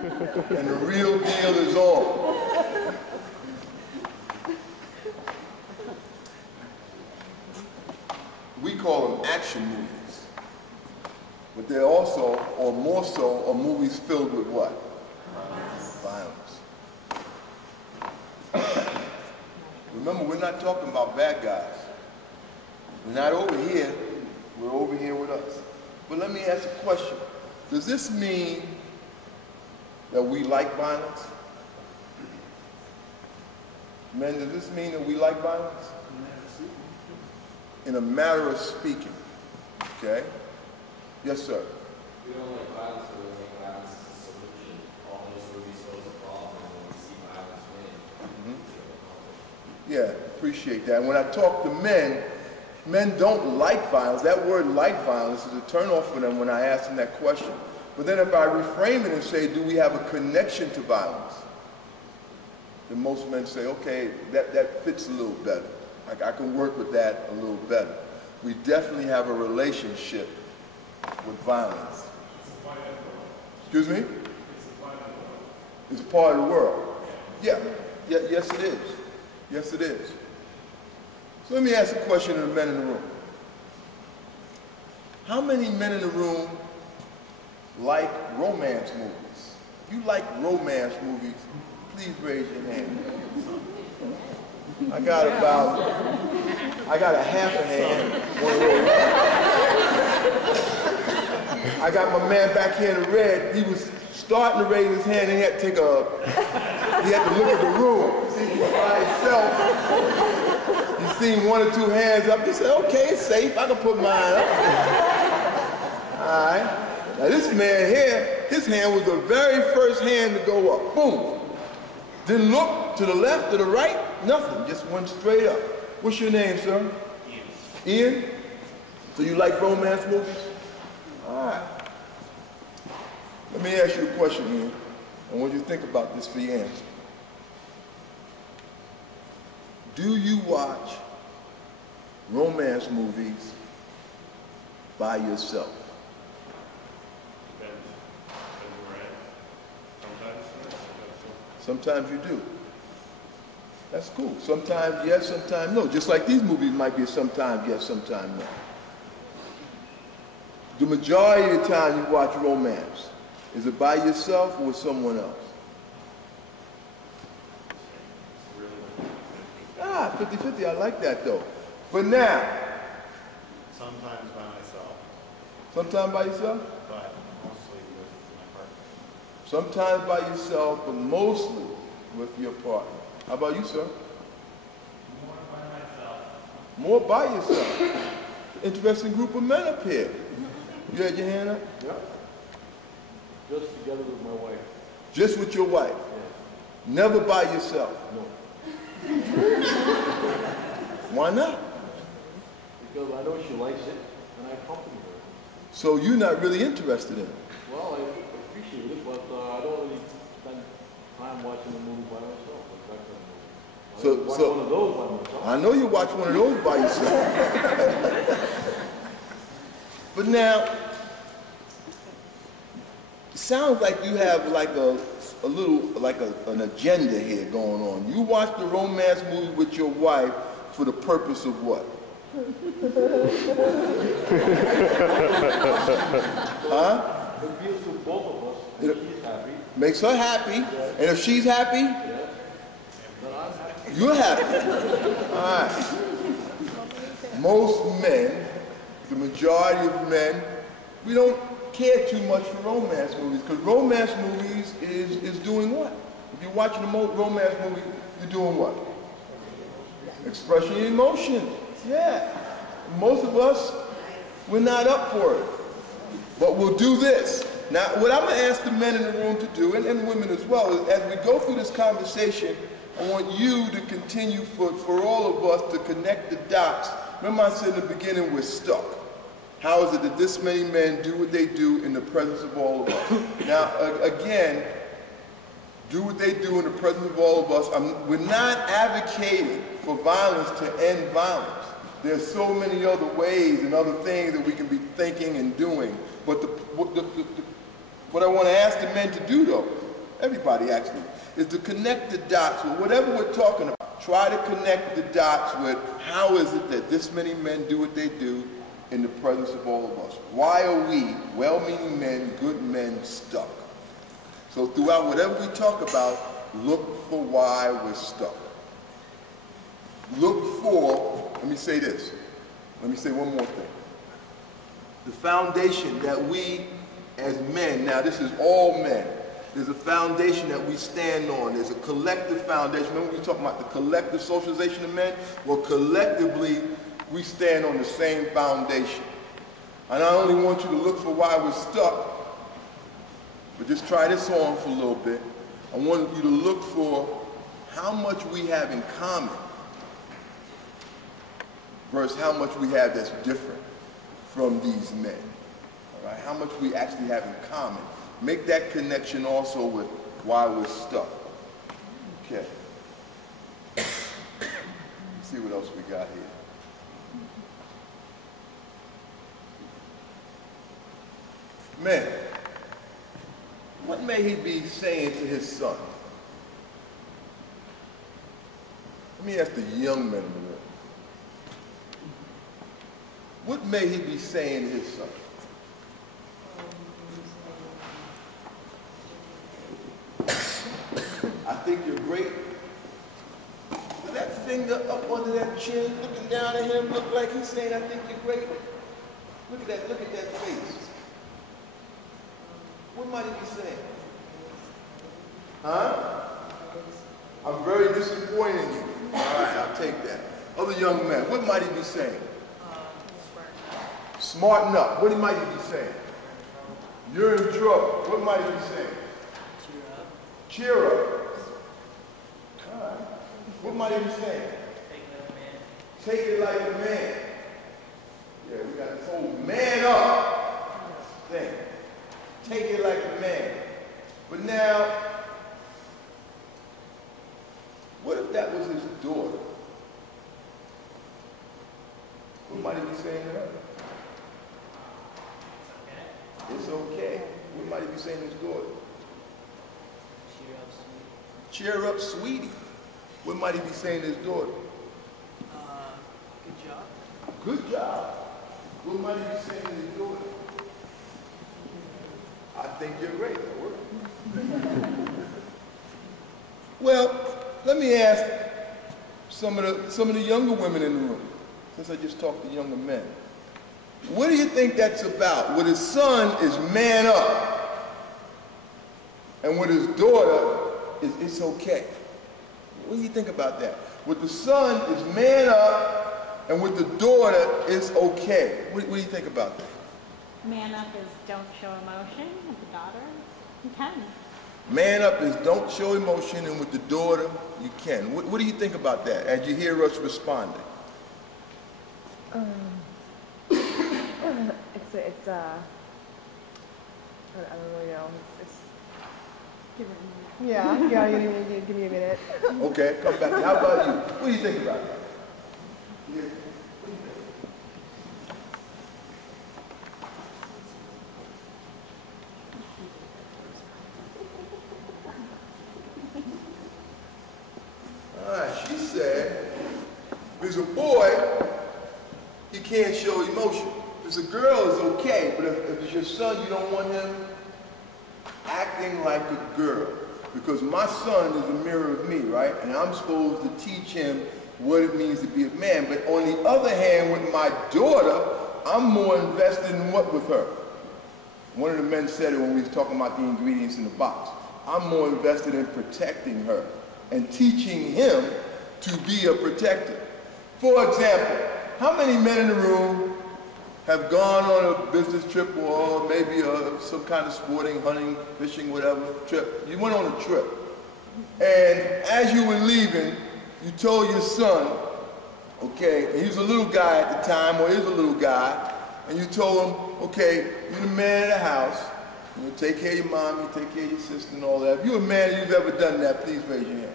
And the real deal is on. We call them action movies. But they're also, or more so, are movies filled with what? Violence. Remember, we're not talking about bad guys. We're not over here, we're over here with us. But let me ask a question. Does this mean that we like violence? Men, does this mean that we like violence? In a matter of speaking, okay? Yes, sir. We don't like violence, but we like violence as a solution. All those movies solve a problem, and when we see violence win, Yeah, appreciate that. When I talk to men, men don't like violence. That word like violence is a turnoff for them when I ask them that question. But then if I reframe it and say, do we have a connection to violence? Then most men say, okay, that fits a little better. I can work with that a little better. We definitely have a relationship with violence. Excuse me? It's a part of the world. Yeah. Yes it is. Yes it is. So let me ask a question to the men in the room. How many men in the room like romance movies? If you like romance movies, please raise your hand. I got a half a hand, one of those. I got my man back here in the red. He was starting to raise his hand and he had to he had to look at the room. See, he was by himself. He seen one or two hands up. He said, okay, it's safe. I can put mine up. All right. Now this man here, his hand was the very first hand to go up. Boom. Didn't look to the left or the right, nothing. Just went straight up. What's your name, sir? Ian. Ian? So you like romance movies? All right. Let me ask you a question, Ian. I want you to think about this for your answer. Do you watch romance movies by yourself? Sometimes you do. That's cool. Sometimes yes, sometimes no. Just like these movies might be sometimes yes, sometimes no. The majority of the time you watch romance, is it by yourself or with someone else? 50-50, I like that though. But now. Sometimes by myself. Sometimes by yourself? But mostly with my partner. Sometimes by yourself, but mostly with your partner. How about you, sir? More by myself. More by yourself. Interesting group of men up here. You had your hand up? Yeah. Just together with my wife. Just with your wife? Yeah. Never by yourself? No. Why not? Because I know she likes it, and I accompany her. So you're not really interested in it? Well, I appreciate it, but I don't really spend time watching a movie by myself. Like that kind of movie. I watch one of those by myself. I know you watch one of those by yourself. But now, it sounds like you have like a little, like an agenda here going on. You watch the romance movie with your wife for the purpose of what? Huh? It appeals to both of us, and she's happy. Makes her happy, Yeah. and if she's happy, Yeah. Then I'm happy. you're happy. All right. Most men, the majority of men, we don't care too much for romance movies, because romance movies is doing what? If you're watching a romance movie, you're doing what? Expressing your emotions. Yeah. Most of us, we're not up for it. But we'll do this. Now, what I'm going to ask the men in the room to do, and women as well, is as we go through this conversation, I want you to continue for all of us to connect the dots. Remember I said in the beginning, we're stuck. How is it that this many men do what they do in the presence of all of us? Now, again, do what they do in the presence of all of us. We're not advocating for violence to end violence. There's so many other ways and other things that we can be thinking and doing. But what I want to ask the men to do, though, everybody actually, is to connect the dots with whatever we're talking about. Try to connect the dots with how is it that this many men do what they do in the presence of all of us. Why are we, well-meaning men, good men, stuck? So throughout whatever we talk about, look for why we're stuck. Look for, let me say this. Let me say one more thing. The foundation that we as men, now this is all men, there's a foundation that we stand on. There's a collective foundation. Remember we talking about the collective socialization of men? Well, collectively, we stand on the same foundation. And I only want you to look for why we're stuck, but just try this on for a little bit. I want you to look for how much we have in common versus how much we have that's different from these men. All right? How much we actually have in common. Make that connection also with why we're stuck. Okay. Let's see what else we got here. Man, what may he be saying to his son? Let me ask the young men in the room. What may he be saying to his son? I think you're great. With that finger up under that chin, looking down at him, look like he's saying, I think you're great. Look at that face. What might he be saying? Huh? I'm very disappointed in you. All right, I'll take that. Other young men, what might he be saying? Smarten up. What might he be saying? You're in trouble. What might he be saying? Cheer up. All right. What might he be saying? Take it like a man. Yeah, we got this whole man up thing. Take it like a man. But now, what if that was his daughter? What might he be saying to her? It's okay. What might he be saying to his daughter? Cheer up, sweetie. What might he be saying to his daughter? Good job. Good job. What might he be saying to his daughter? I think you're great. That worked. Well, let me ask some of the younger women in the room, since I just talked to younger men. What do you think that's about? With his son is man up, and with his daughter is it's okay. What do you think about that? With the son is man up, and with the daughter is okay. What do you think about that? Man up is don't show emotion. With the daughter, you can. Man up is don't show emotion, and with the daughter, you can. What do you think about that as you hear us responding? It's I don't really know. Yeah, give me a minute. Okay, come back. How about you? What do you think about that? Yeah. She said, if it's a boy, he can't show emotion. If it's a girl, it's okay, but if it's your son, you don't want him acting like a girl. Because my son is a mirror of me, right? And I'm supposed to teach him what it means to be a man. But on the other hand, with my daughter, I'm more invested in what with her? One of the men said it when we was talking about the ingredients in the box. I'm more invested in protecting her and teaching him to be a protector. For example, how many men in the room have gone on a business trip or maybe some kind of sporting, hunting, fishing, whatever trip? You went on a trip, and as you were leaving, you told your son, okay, and he was a little guy at the time, or is a little guy, and you told him, okay, you're the man of the house, you take care of your mom, you take care of your sister and all that. If you're a man and you've ever done that, please raise your hand.